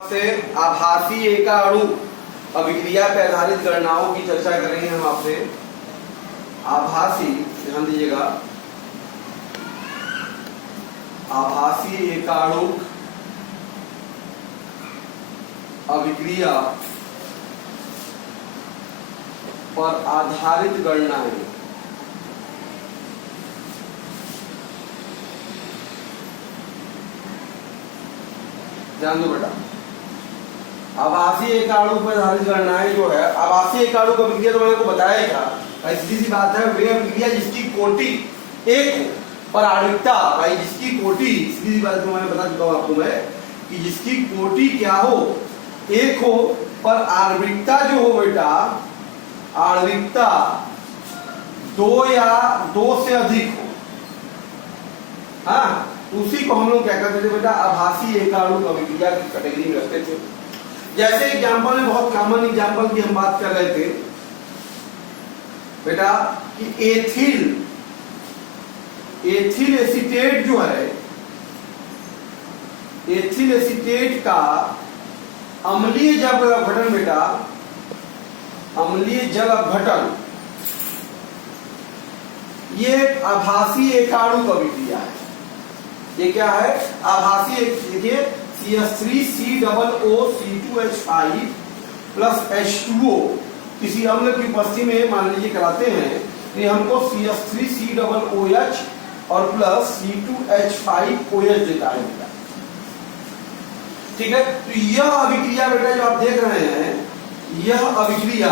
से आभासी एकाणु अभिक्रिया पर आधारित गणनाओं की चर्चा करेंगे हम आपसे। आभासी, ध्यान दीजिएगा, आभासी एकाणु अभिक्रिया पर आधारित गणनाएं। ध्यान दो बेटा, आभासी एकाणु पर आधारित गणनाएं जो है, आभासी एकाणु का अभिक्रिया तो मैंने आपको बताया ही था। सीधी सी बात है, वे अभिक्रिया जिसकी कोटि एक हो पर आणविकता, भाई जिसकी कोटि, सीधी सी बात तो मैंने बता चुका हूं आपको मैं कि जिसकी कोटि क्या हो, एक हो, पर आणविकता जो हो बेटा, आणविकता दो या दो से अधिक हो, हाँ, उसी को हम लोग क्या करते थे बेटा, आभासी एकाणु अभिक्रिया की कैटेगरी में रखते थे। जैसे एग्जाम्पल में बहुत कॉमन एग्जाम्पल की हम बात कर रहे थे बेटा कि एथिल एसीटेट जो है, एथिल एसीटेट का अम्लीय जल अपघटन बेटा, अम्लीय जल अपघटन, ये आभासी एकाणु का अभिक्रिया है। ये क्या है? आभासी, देखिए CH3COO C2H5 प्लस H2O किसी अम्ल की उपस्थिति में मान लीजिए कराते हैं, तो ये हमको CH3COOH और प्लस C2H5OH देता है बेटा। ठीक है, तो यह अभिक्रिया बेटा जो आप देख रहे हैं, यह अभिक्रिया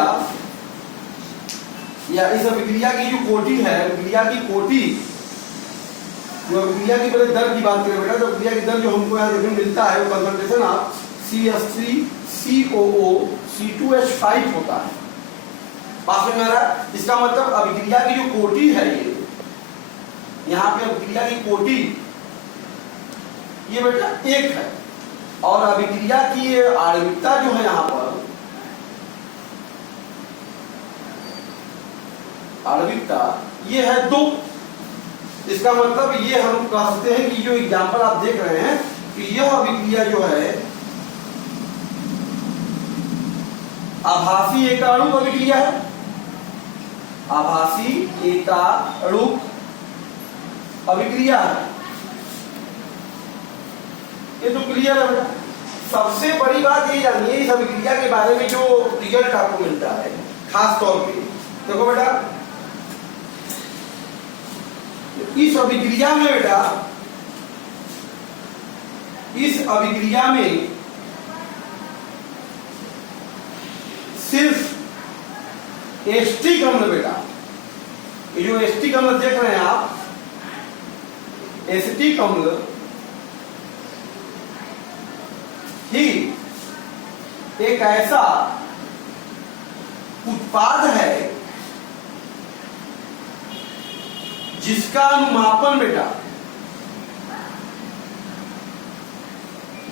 या इस अभिक्रिया की जो कोटि है, अभिक्रिया की कोटि, जो अभिक्रिया की पहले दर की बात करें बेटा, तो अभिक्रिया की दर जो हमको यहाँ देखने मिलता है वो कंसंट्रेशन ऑफ CH3COO C2H5 होता है। बात समझ में आ रहा है? इसका मतलब अभिक्रिया की जो कोटि है, ये यहाँ पे अभिक्रिया की कोटि ये बेटा एक है, और अभिक्रिया की ये आणविकता जो है यहाँ पर, आणविकता ये है 2। इसका मतलब ये हम कह सकते हैं कि जो एग्जाम्पल आप देख रहे हैं कि यह अभिक्रिया जो है आभासी एकाणु अभिक्रिया है, आभासी एकाणु अभिक्रिया है। ये तो क्लियर है बेटा। सबसे बड़ी बात ये जानिए इस अभिक्रिया के बारे में, जो रिजल्ट आपको मिलता है खास तौर पे, देखो बेटा, इस अभिक्रिया में बेटा, इस अभिक्रिया में सिर्फ एस्टिक अम्ल बेटा, ये जो एस्टिक अम्ल देख रहे हैं आप, एसिटिक अम्ल ही एक ऐसा उत्पाद है जिसका अनुमापन बेटा,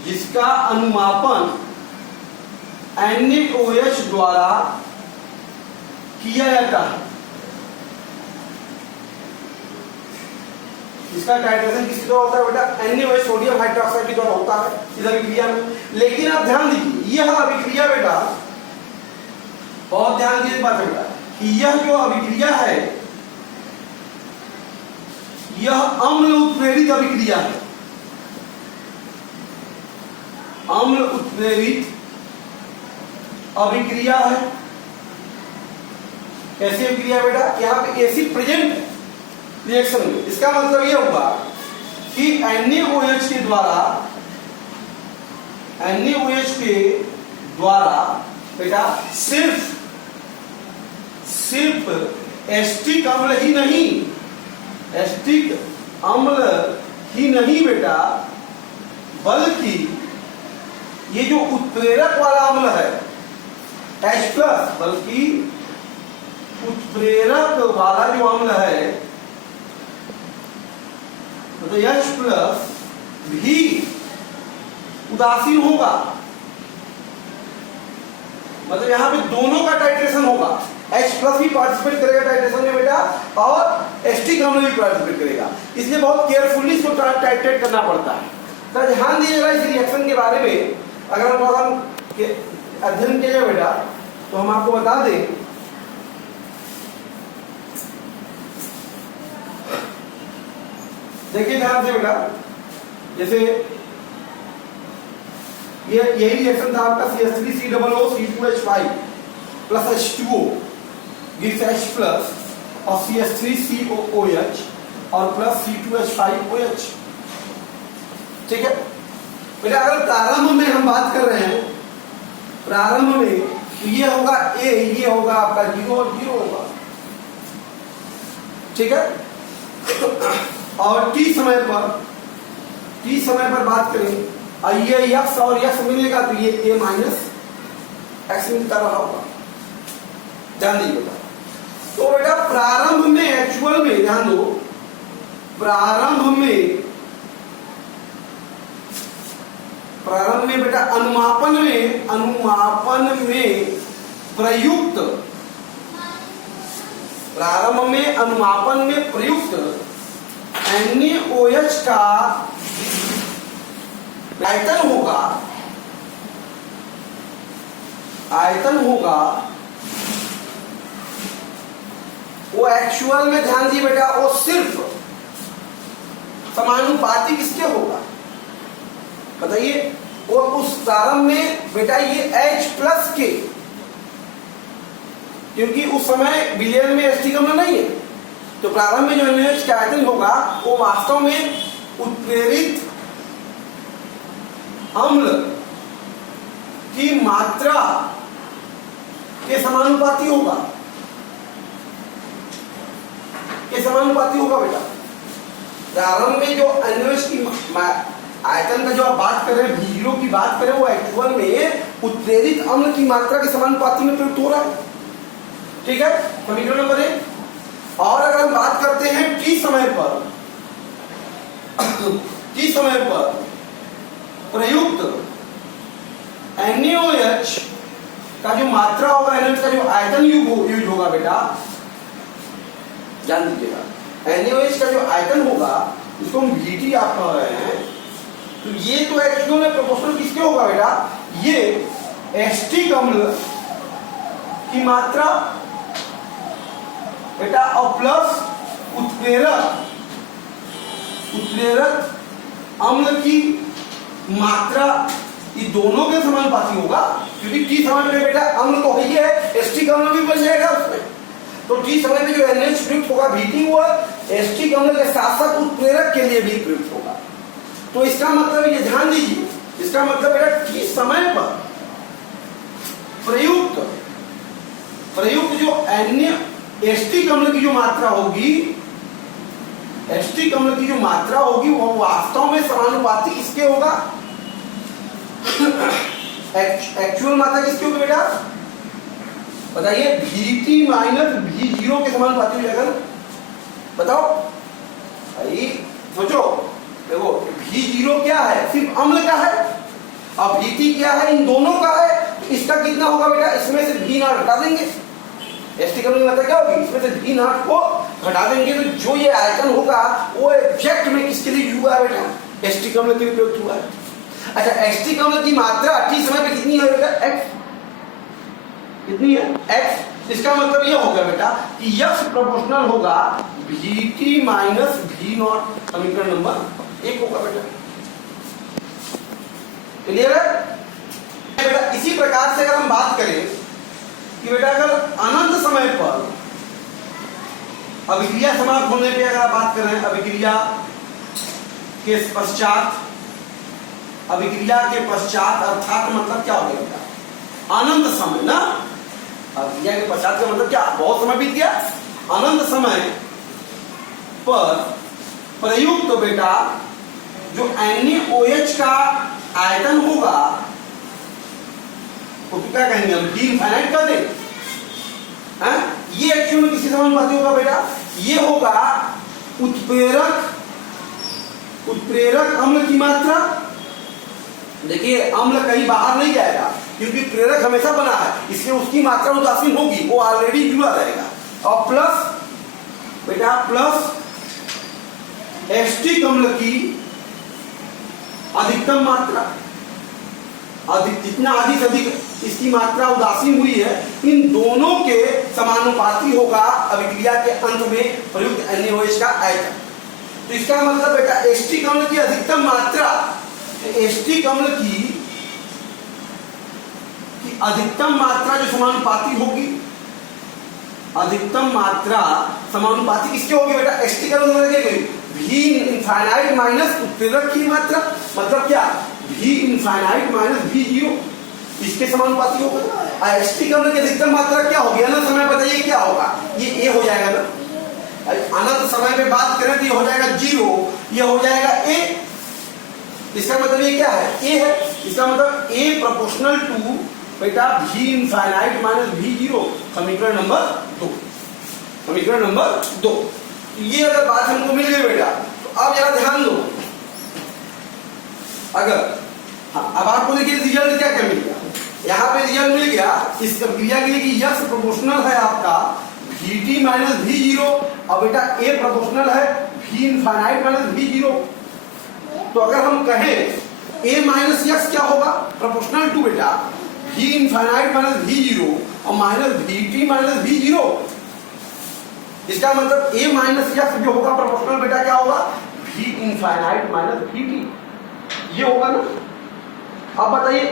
जिसका अनुमापन NaOH द्वारा किया जाता है। इसका टाइट्रेशन किसके द्वारा होता है बेटा? NaOH सोडियम हाइड्रोक्साइड के द्वारा होता है इस अभिक्रिया में। लेकिन आप ध्यान दीजिए, यह अभिक्रिया बेटा, बहुत ध्यान दीजिए बात बेटा, कि यह जो अभिक्रिया है, यह अम्ल उत्प्रेरित अभिक्रिया है। अम्ल उत्प्रेरित अभिक्रिया है। कैसी अभिक्रिया बेटा? यहां पे एसिड प्रेजेंट रिएक्शन में। इसका मतलब यह हुआ कि NaOH के द्वारा, NaOH के द्वारा बेटा सिर्फ एस्टिक अम्ल ही नहीं, एस्टिक अम्ल ही नहीं बेटा, बल्कि ये जो उत्प्रेरक वाला अम्ल है H+, बल्कि उत्प्रेरक वाला जो अम्ल है, तो H+ भी उदासीन होगा। मतलब यहां पे दोनों का टाइट्रेशन होगा, H+ भी पार्टिसिपेट करेगा टाइट्रेशन में बेटा, और एस्टिक अम्ल भी पार्टिसिपेट करेगा। इसलिए बहुत केयरफुली इसको टाइट्रेट करना पड़ता है। तो ध्यान दीजिएगा इस रिएक्शन के बारे में। अगर हम थोड़ा अध्ययन किया जाए बेटा तो हम आपको बता दें देखिए ध्यान से बेटा, जैसे ये यही रिएक्शन था आपका CH3COO C2H5 plus H2O gives H plus और CH3COOH और प्लस C2H5OH। ठीक है बेटा, अगर प्रारंभ में हम बात कर रहे हैं, प्रारंभ में तो ये होगा A, ये होगा आपका 0 और 0 होगा। ठीक है, और t समय पर बात करें और ये x और x मिलेगा तो ये a माइनस एक्स मिलता रहा होगा। ध्यान दीजिएगा। तो बेटा प्रारंभ में एक्चुअल में ध्यान दो, प्रारंभ में बेटा अनुमापन में प्रयुक्त, प्रारंभ में अनुमापन में प्रयुक्त NaOH का आयतन होगा वो एक्चुअल में, ध्यान दिए बेटा, वो सिर्फ समानुपाती किसके होगा बताइए? वो उस प्रारंभ में बेटा ये H प्लस के, क्योंकि उस समय विलयन में एस्टिक अम्ल नहीं है, तो प्रारंभ में जो NaOH का आयतन होगा वो वास्तव में उत्प्रेरित अम्ल की मात्रा के समानुपाती होगा, बेटा। प्रारंभ में जो NaOH की आयतन का जो आप बात कर रहे हैं, V0 की बात करें, वो एक्चुअल में उत्प्रेरित अम्ल की मात्रा के समानुपाती में प्रयुक्त हो रहा है। ठीक है, समीकरण नंबर 1। और अगर हम बात करते हैं t समय पर प्रयुक्त NaOH का जो मात्रा होगा, NaOH का जो आयतन यूज होगा बेटा, जान दीजिएगा, NaOH का जो आयतन होगा उसको हम Vt आप कह रहे हैं, तो ये तो एक्चुअल में प्रोपोर्शनल किसके होगा बेटा? ये एस्टिक अम्ल की मात्रा बेटा और प्लस उत्प्रेरक अम्ल की मात्रा, ये दोनों के समानुपाती होगा, क्योंकि t समय पे बेटा अम्ल तो ही है, एस्टिक अम्ल भी बन जाएगा उसमें, तो t समय पे जो NaOH प्रयुक्त होगा Vt वो एस्टिक अम्ल के साथ साथ उत्प्रेरक के लिए भी प्रयुक्त होगा। तो इसका मतलब ये ध्यान दीजिए, इसका मतलब बेटा t समय पर प्रयुक्त जो एस्टिक अम्ल की जो मात्रा होगी, वो वास्तव में समानुपाती इसके होगा, एक्चुअल मात्रा किसकी होगी बेटा बताइए? Vt माइनस V0 के समानुपाती हो जाएगा। बताओ भाई, सोचो, देखो V0 क्या है? सिर्फ अम्ल का है, और Vt क्या है? इन दोनों का है। तो इसका कितना होगा बेटा? इसमें से V0 हटा देंगे, एस्टिक अम्ल की मात्रा क्या होगी? इसमें से V0 को हटा देंगे, तो जो ये आयतन होगा वो एग्जैक्ट में किसके लिए हुआ है बेटा? एस्टिक अम्ल के लिए प्रयुक्त हुआ है। अच्छा, एस्टिक अम्ल की मात्रा t समय पे कितनी है बेटा? x कितनी है? x। इसका मतलब ये होगा बेटा कि x प्रोपोर्शनल होगा Vt माइनस V0। समीकरण नंबर 1 होगा बेटा। क्लियर है बेटा? इसी प्रकार से अगर हम बात करें कि बेटा अगर अनंत समय पर अभिक्रिया समाप्त होने पे अगर आप बात कर रहे हैं, अभिक्रिया के पश्चात अर्थात मतलब क्या हो गया बेटा? अनंत समय ना, अभिक्रिया के पश्चात का मतलब क्या? बहुत समय बीत गया। अनंत समय पर प्रयुक्त बेटा जो NaOH का आयतन होगा तो क्या कहेंगे हम? D इनफाइनाइट कर दें। ये एक्चुअल में किसी समानुपाती होगा बेटा? ये होगा उत्प्रेरक अम्ल की मात्रा। देखिए अम्ल कहीं बाहर नहीं जाएगा, क्योंकि प्रेरक हमेशा बना है, इसलिए उसकी मात्रा उदासीन होगी, वो ऑलरेडी जुड़ा रहेगा। और प्लस बेटा एस्टिक अम्ल की अधिकतम मात्रा। अधिक जितना अधिक से अधिक इसकी मात्रा उदासीन हुई है, इन दोनों के समानुपाती होगा अभिक्रिया के अंत में प्रयुक्त NaOH का आयतन। तो इसका मतलब बेटा एस्टिक अम्ल की अधिकतम मात्रा, एस्टिक अम्ल की अधिकतम मात्रा जो समानुपाती होगी, अधिकतम मात्रा समानुपाती किसके होगी बेटा? एस्टिक अम्ल के V इनफाइनाइट माइनस उत्प्रेरक की मात्रा, मतलब क्या? V इनफाइनाइट माइनस V0, इसके समानुपाती होगा। एस्टिक अम्ल की अधिकतम मात्रा क्या होगी? अनंत समय बताइए क्या होगा? ये A हो जाएगा ना। अनंत समय में बात करें तो ये हो जाएगा 0, ये हो जाएगा A। इसका मतलब ये क्या है? A है। इसका मतलब A प्रोपोर्शनल टू बेटा V इनफाइनाइट माइनस V0, समीकरण नंबर 2, समीकरण नंबर 2। ये अगर बात हमको मिल गई बेटा, तो अब जरा ध्यान दो। अगर अब आपको देखिए रिजल्ट क्या क्या मिल गया, यहाँ पे रिजल्ट मिल गया इस क्रिया के लिए कि यक्स प्रोपोर्शनल है आपका Vt माइनस V0, और बेटा A प्रोपोर्शनल है V इनफाइनाइट माइनस V0। तो अगर हम कहें A माइनस यक्स क्या होगा? प्रोपोर्शनल टू बेटा V इनफाइनाइट माइनस V0 और माइनस Vt माइनस V0। इसका मतलब A माइनस यक्स जो होगा प्रोपोर्शनल बेटा क्या होगा? V इनफाइनाइट माइनस Vt, ये होगा ना। अब बताइए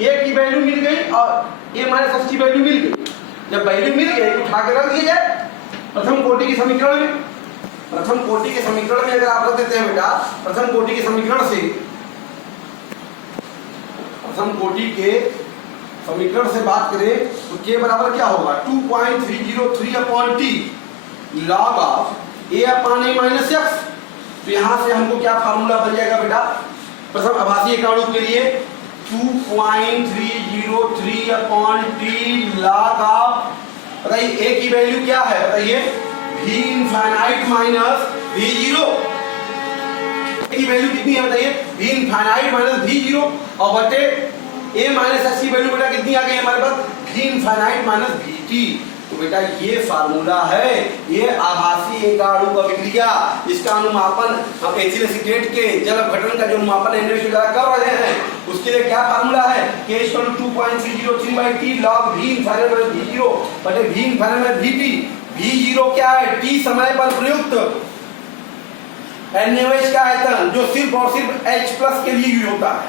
A की वैल्यू मिल गई और A माइनस एक्स की वैल्यू मिल गई। जब वैल्यू मिल गई उठा के रख दिया जाए प्रथम कोटि के समीकरण में। प्रथम कोटि के समीकरण में अगर आप रख देते हैं बेटा, प्रथम कोटि के समीकरण से, प्रथम कोटि के समीकरण से बात करें तो K बराबर क्या होगा? 2.303 upon T log of A upon A minus x. तो यहां से हमको क्या फार्मूला बन जाएगा बेटा? प्रथम आभासी एकाणु के लिए 2.303 अपॉन T लॉग ऑफ, बताइए A की वैल्यू क्या है? बताइए V infinite minus V0। A की वैल्यू कितनी है बताइए? V इनफाइनाइट माइनस V0 और बटे A माइनस एक्स की वैल्यू बेटा कितनी आ गई हमारे पास? V infinite minus Vt। तो बेटा ये फार्मूला है, ये आभासी एकाणु का अभिक्रिया, इसका अनुमापन हम एथिल एसीटेट के जल अपघटन का जो अनुमापन NaOH द्वारा कर रहे हैं, उसके लिए क्या फार्मूला है? K 2.303/T log V infinite minus V0 बटे V infinite minus Vt। V0 क्या है? T समय पर प्रयुक्त NaOH का आयतन, जो सिर्फ और सिर्फ H प्लस के लिए यूज होता है,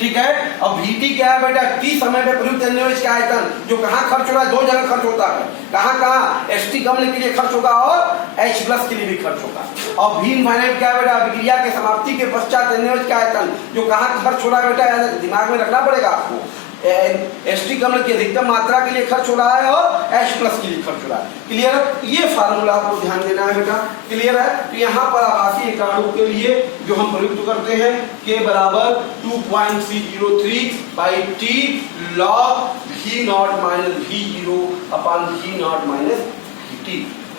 ठीक है। अब Vt क्या है बेटा? T समय में प्रयुक्त NaOH का आयतन, जो कहाँ खर्च हो रहा है? दो जगह खर्च होता है। कहाँ कहाँ? एस्टिक अम्ल के लिए खर्च होगा और H प्लस के लिए भी खर्च होगा। और V इनफाइनाइट क्या है बेटा? अभिक्रिया के समाप्ति के पश्चात NaOH का आयतन, जो कहाँ खर्च हो रहा है बेटा? दिमाग में रखना पड़ेगा आपको। एस्टिक अम्ल की अधिकतम मात्रा के लिए खर्च हो रहा है और H प्लस के लिए खर्च हो रहा है। क्लियर है? ये फार्मूला आपको ध्यान देना है बेटा। क्लियर है? तो यहाँ पर आभासी एकाणु के लिए जो हम प्रयुक्त करते हैं K बराबर 2.303/T log V0 minus V0 upon V0 minus Vt।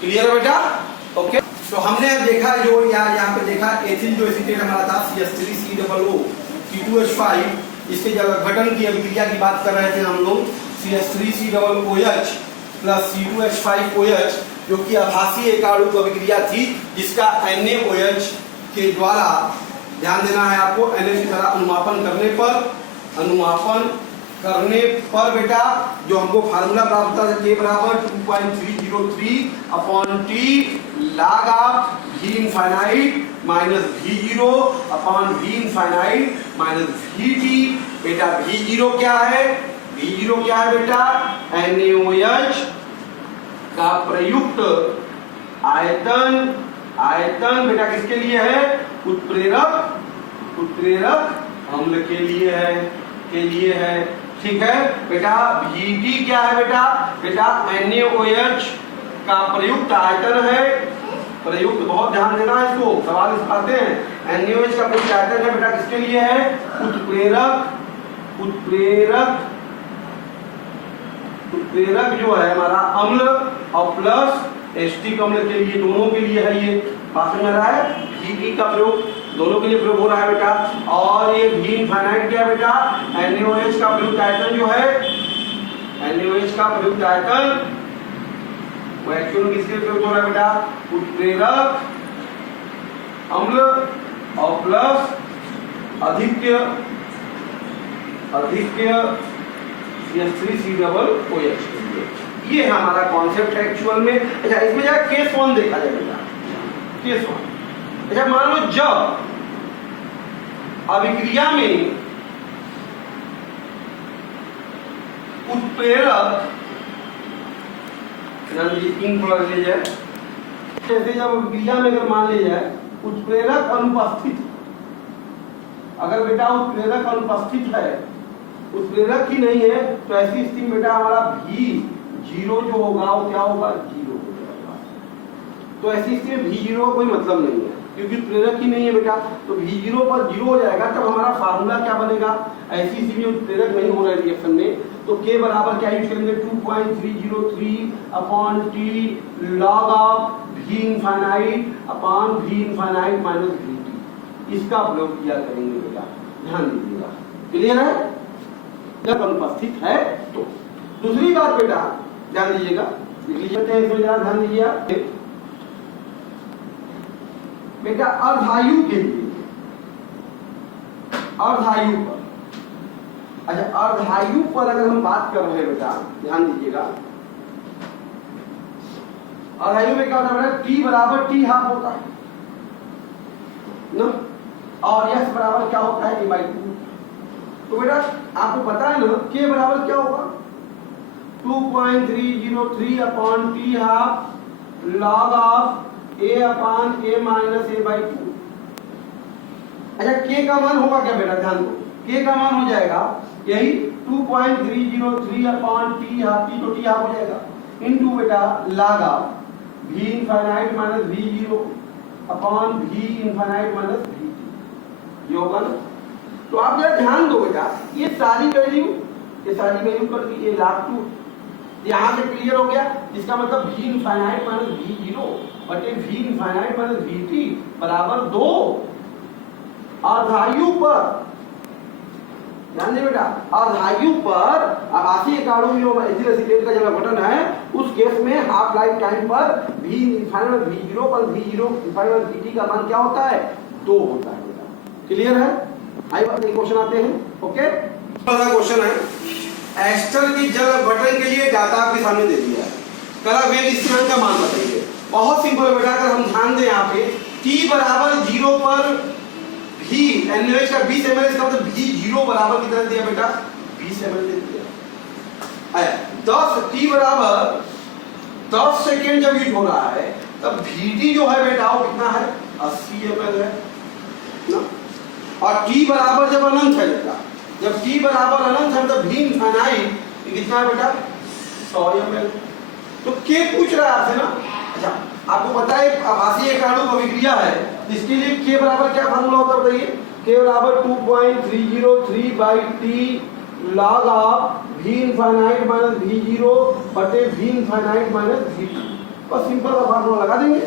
Clear है बेटा? ओके। तो हमने देखा जो यहाँ पे देखा एथिल जो एसीटेट हमारा था CH3COO C2H5, इसके जल अपघटन की अभिक्रिया की बात कर रहे थे हम लोग। CH3COOH प्लस C2H5OH, जो कि आभासी एकाणु की अभिक्रिया थी, जिसका NaOH के द्वारा, ध्यान देना है आपको, NaOH के द्वारा अनुमापन करने पर बेटा जो हमको फार्मूला प्राप्त होता है K बराबर 2.303 upon T log of V infinite minus V0 upon V infinite minus Vt। बेटा V0 क्या है? V0 क्या है बेटा? NaOH का प्रयुक्त आयतन, आयतन बेटा किसके लिए है? उत्प्रेरक अम्ल के लिए है, ठीक है बेटा। Vt क्या है बेटा? बेटा NaOH का प्रयुक्त आयतन है, प्रयुक्त, बहुत ध्यान देना है इसको, सवाल इस आते हैं। NaOH का प्रयुक्त आयतन है बेटा किसके लिए है? उत्प्रेरक जो है हमारा अम्ल और प्लस एस्टिक अम्ल के लिए, दोनों के लिए है। ये बात में रहा है, Vt का प्रयोग दोनों के लिए प्रयोग हो रहा है बेटा। और ये V इनफाइनाइट क्या है बेटा? NaOH का प्रयुक्त आयतन जो है, NaOH का प्रयुक्त आयतन वो एक्चुअल किसके लिए प्रयोग हो रहा है बेटा? उत्प्रेरक अम्ल और प्लस अधिक्य अधिक्य H3C≡OH के लिए। ये हमारा कॉन्सेप्ट है एक्चुअल में। अच्छा, इसमें जरा केस 1 देखा जाएगा। केस 1, अच्छा मान लो जब अभिक्रिया में उत्प्रेरक ले जाए, जैसे जब अभिक्रिया में अगर मान लिया जाए उत्प्रेरक अनुपस्थित, अगर बेटा उत्प्रेरक अनुपस्थित है, उत्प्रेरक ही नहीं है, तो ऐसी स्थिति में बेटा हमारा V0 जो होगा वो क्या होगा, 0 हो जाएगा। तो ऐसी स्थिति में V0 का कोई मतलब नहीं है, क्योंकि उत्प्रेरक ही नहीं है बेटा, तो V0 पर 0 हो जाएगा। तब हमारा फार्मूला क्या बनेगा, ऐसी स्थिति में उत्प्रेरक नहीं हो रहा है रिएक्शन में, तो K बराबर क्या यूज करेंगे, 2.303 upon T log of V infinite upon V infinite minus VT, इसका प्रयोग किया करेंगे बेटा, ध्यान दीजिएगा। क्लियर है, जब अनुपस्थित है तो। दूसरी बात बेटा ध्यान दीजिएगा, ध्यान दीजिए बेटा, अर्धायु के लिए, अर्धायु पर, अच्छा अर्धायु पर अगर हम बात कर रहे हैं बेटा, ध्यान दीजिएगा, अर्धायु में क्या होता है बेटा, T बराबर T हाफ होता है ना, और S बराबर क्या होता है, A/2। तो बेटा आपको पता है ना K बराबर क्या होगा, 2.303 upon T half log of A upon A minus A/2। अच्छा K का मान होगा क्या बेटा, ध्यान दो, K का मान हो जाएगा यही 2.303 अपॉन T हाफ, T तो T हाफ हो जाएगा, इनटू बेटा log of V infinite minus V0 upon V infinite minus VT, ये होगा ना। तो आप जरा ध्यान दो बेटा, ये सारी वैल्यू पर ये log2 यहां से क्लियर हो गया, इसका मतलब V इनफाइनाइट माइनस V0 बटे V इनफाइनाइट माइनस VT बराबर 2। अर्धायु पर ध्यान दे बेटा, अर्धायु पर आभासी एकाणु एथिल एसीटेट का जो बटन है, उस केस में हाफ लाइफ टाइम पर V इनफाइनाइट V0 पर V0 इनफाइनाइट VT का मान क्या होता है, 2 होता है बेटा। क्लियर है, आई बात, क्वेश्चन आते हैं। ओके, पहला क्वेश्चन है, एस्टर की जल बटन के लिए डाटा आपके सामने दे दिया है, कला वेग स्थिरांक का मान बताइए। बहुत सिंपल बेटा, अगर हम ध्यान दें यहाँ पे T बराबर 0 पर V एनएच का 20 ml, इसका मतलब V0 बराबर कितना दिया बेटा, 20 ml दे दिया। 10 T बराबर 10 सेकेंड जब यूज हो रहा है, तब VT जो है बेटा वो कितना है, 80 ml है ना। और T बराबर जब अनंत है बेटा, जब T बराबर अनंत है तब V इनफाइनाइट कितना है बेटा, 100 ml। तो K पूछ रहा है आपसे ना। अच्छा आपको पता है आभासी एकाणु अभिक्रिया है, इसके लिए K बराबर क्या फार्मूला होता है बताइए, K बराबर 2.303 by T log of V infinite minus V0 बटे V इनफाइनाइट माइनस VT, बस सिंपल सा फार्मूला लगा देंगे।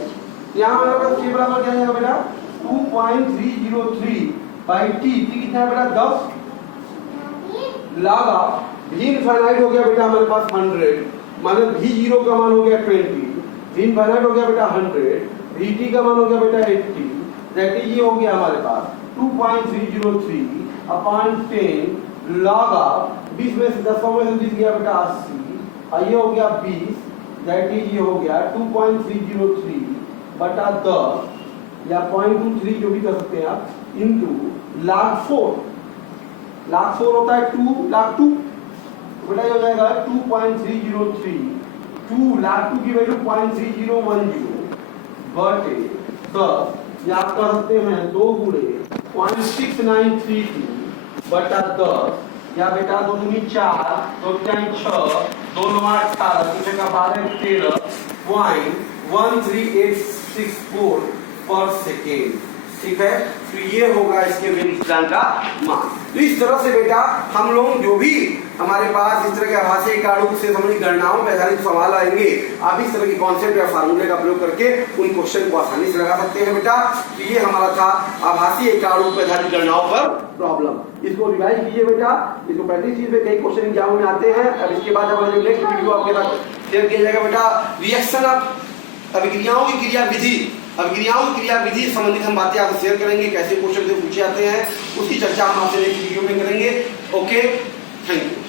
यहाँ हमारे पास K बराबर क्या आएगा बेटा, 2.303 बाई T कितना है बेटा, 10 log ऑफ V इनफाइनाइट हो गया बेटा हमारे पास 100 माइनस V0 का मान हो गया 20, V इनफाइनाइट हो गया बेटा 100, VT का मान हो गया बेटा 80, दैट इज ये हो गया हमारे पास 2.303 अपॉन 10 log ऑफ 20 में से 10 में से 20 गया बेटा 80, और ये हो गया 20, दैट इज ये हो गया 2.303 बटा 10 या 0.23 जो भी कर सकते हैं आप, इनटू log 4 होता है 2 log 2, बेटा हो जाएगा 2.303, 2 log 2 की वैल्यू 0.3010 बटे 10, या आप कर सकते हैं 2 गुणे 0.6932 बटा 10, या बेटा 2 दूनी 4, 2 टाइम 6, 2 9 18, 2 का 12 13, 0.13864 पर सेकेंड। ठीक है, तो ये होगा इसके वेग स्थिरांक का मान। तो इस तरह से बेटा हम लोग जो भी हमारे पास इस तरह के आभासी एकाणु से संबंधित गणनाओं पर आधारित सवाल आएंगे, आप इस तरह की कॉन्सेप्ट या फार्मूले का प्रयोग करके उन क्वेश्चन को आसानी से लगा सकते हैं बेटा। तो ये हमारा था आभासी एकाणु पर आधारित गणनाओं पर प्रॉब्लम। इसको रिवाइज कीजिए बेटा, इसको प्रैक्टिस कीजिए, कई क्वेश्चन एग्जाम में आते हैं। अब इसके बाद हमारा जो नेक्स्ट वीडियो आपके साथ शेयर किया जाएगा बेटा, रिएक्शन ऑफ अभिक्रियाओं की क्रिया विधि, अभिक्रियाओं की क्रिया विधि संबंधित हम बातें आपसे शेयर करेंगे, कैसे क्वेश्चन से पूछे जाते हैं, उसकी चर्चा हम आपसे नेक्स्ट वीडियो में करेंगे। Okay, thank you.